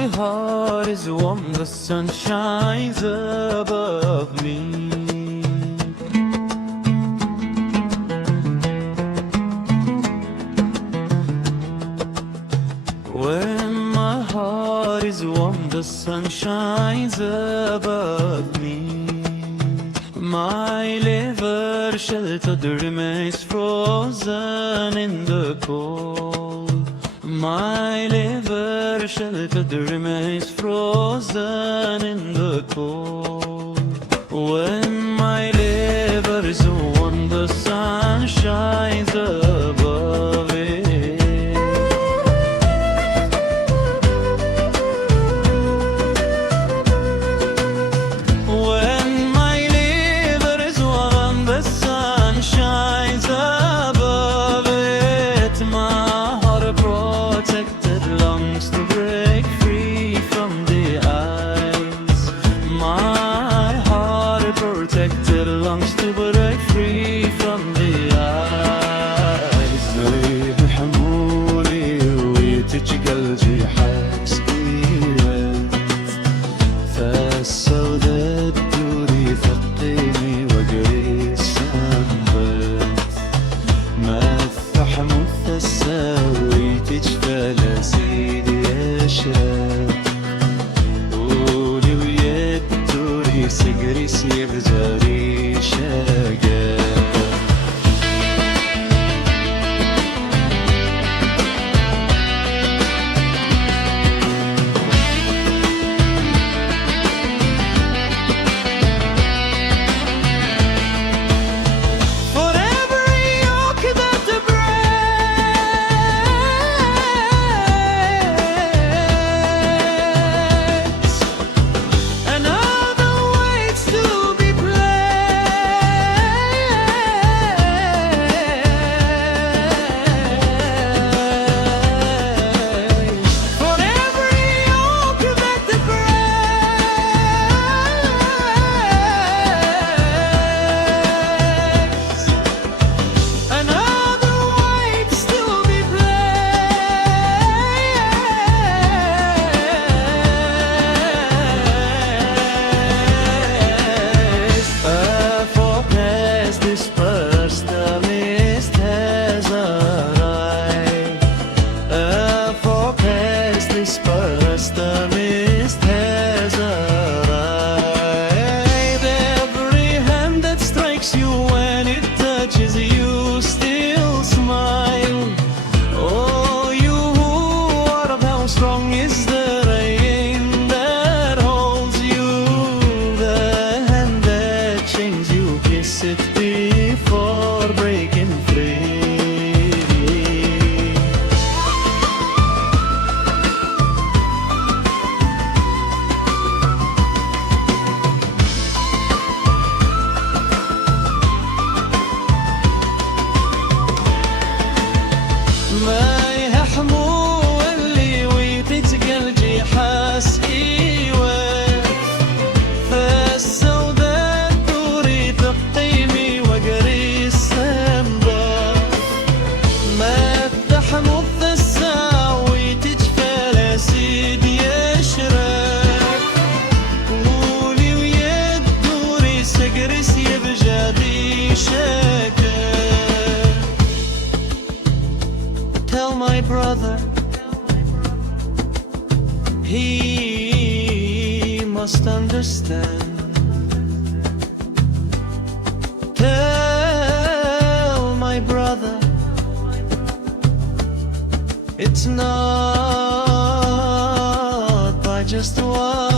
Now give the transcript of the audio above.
my heart is warm, the sun shines above me. When my heart is warm, the sun shines above me. My liver sheltered remains frozen in the cold. My liver sheltered remains frozen in the cold. When my liver is warm, the sun shines above it. Protected lungs to break free from the eyes. نريح حمولي ويتجقل جيحك سقيت فالسوداء تدوري ثقيني وقري السنبت ما الثحم الثساوي تجفى لسيدي يشرب قولي ويدوري سقري سير جاري شاقا before breaking free. ما يحمولي ويتجقل جيحاس ايوه فالسوداء توري ثقيمي وقري السنبا ما التحمض الساوي تجفى لسيد يشرب قولي ويدوري سقرس يبجادي شاكر. Tell my brother he must understand. Tell my brother it's not by just one